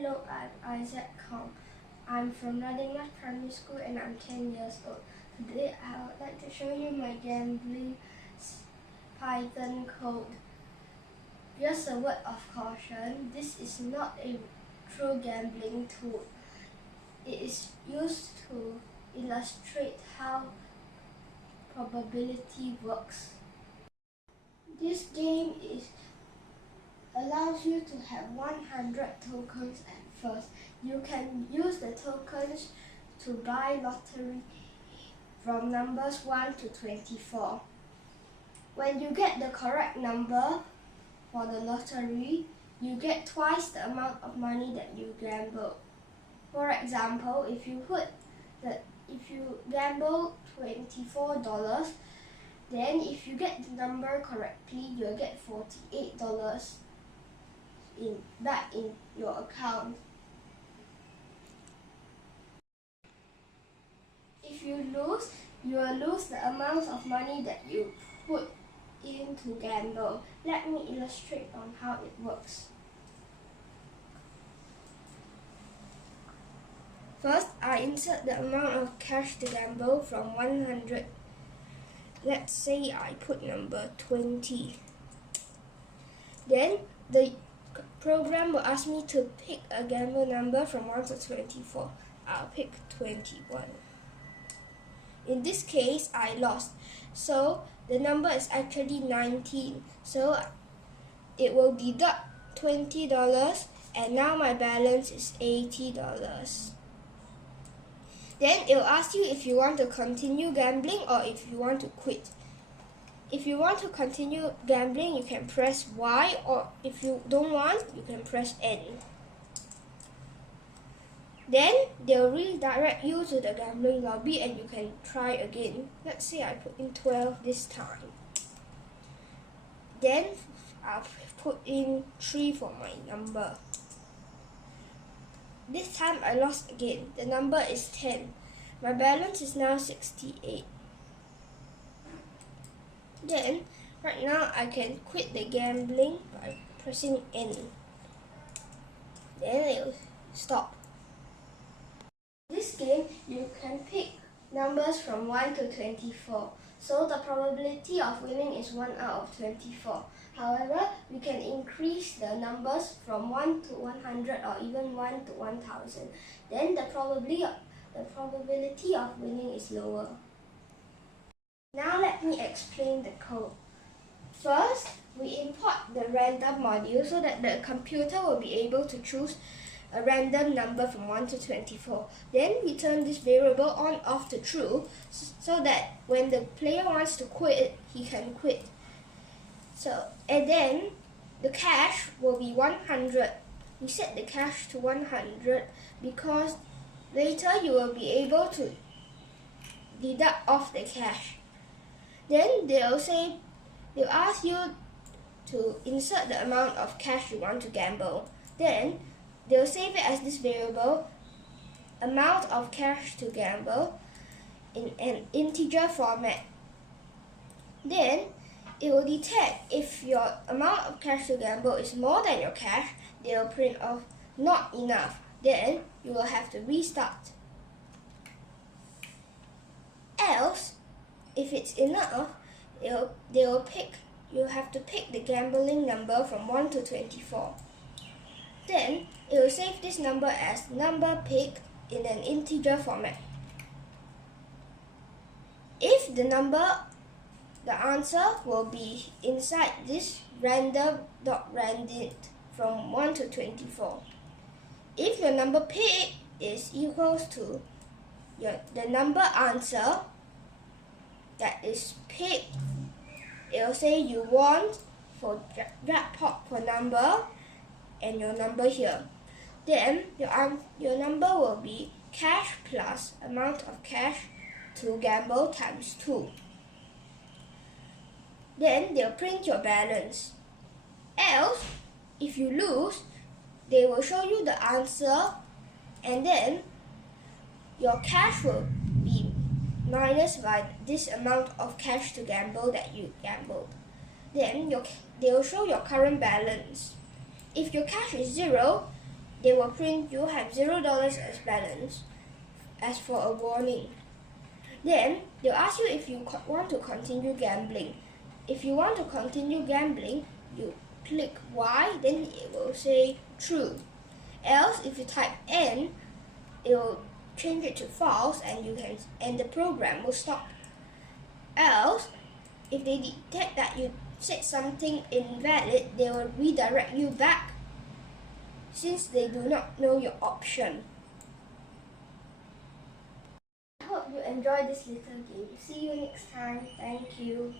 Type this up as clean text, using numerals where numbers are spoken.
Hello, I'm Isaac Kong. I'm from Nottingham Primary School and I'm 10 years old. Today I would like to show you my gambling Python code. Just a word of caution, this is not a true gambling tool. It is used to illustrate how probability works. This game allows you to have 100 tokens at first. You can use the tokens to buy lottery from numbers 1 to 24. When you get the correct number for the lottery, you get twice the amount of money that you gambled. For example, if you gamble $24, then if you get the number correctly, you'll get $48 back in your account. If you lose, you will lose the amount of money that you put in to gamble. Let me illustrate on how it works. First, I insert the amount of cash to gamble from 100. Let's say I put number 20. Then the program will ask me to pick a gamble number from 1 to 24. I'll pick 21. In this case, I lost. So the number is actually 19. So it will deduct $20 and now my balance is $80. Then it will ask you if you want to continue gambling or if you want to quit. If you want to continue gambling, you can press Y, or if you don't want, you can press N. Then they'll redirect you to the gambling lobby and you can try again. Let's say I put in 12 this time. Then I'll put in 3 for my number. This time I lost again. The number is 10. My balance is now 68. Then, right now I can quit the gambling by pressing N. Then it will stop. In this game, you can pick numbers from 1 to 24. So the probability of winning is 1 out of 24. However, we can increase the numbers from 1 to 100 or even 1 to 1000. Then the probability of winning is lower. Now let me explain the code. First, we import the random module so that the computer will be able to choose a random number from 1 to 24. Then we turn this variable on, off to true so that when the player wants to quit, he can quit. And then the cash will be 100. We set the cash to 100 because later you will be able to deduct off the cash. Then they'll ask you to insert the amount of cash you want to gamble. Then they'll save it as this variable, amount of cash to gamble, in an integer format. Then it will detect if your amount of cash to gamble is more than your cash. They'll print off not enough. Then you will have to restart. Else, if it's enough, you have to pick the gambling number from 1 to 24. Then it will save this number as number picked in an integer format. If the answer will be inside this random.randint from 1 to 24. If your number picked is equals to the number answer that is picked, it will say you won for jackpot for number and your number here. Then your number will be cash plus amount of cash to gamble times 2. Then they'll print your balance. Else, if you lose, they will show you the answer and then your cash will be minus by this amount of cash to gamble that you gambled. Then they will show your current balance. If your cash is 0, they will print you have $0 as balance as for a warning. Then they'll ask you if you want to continue gambling. If you want to continue gambling, you click Y, then it will say true. Else, if you type N, it will change it to false, and the program will stop. Else, if they detect that you said something invalid, they will redirect you back, since they do not know your option. I hope you enjoyed this little game. See you next time. Thank you.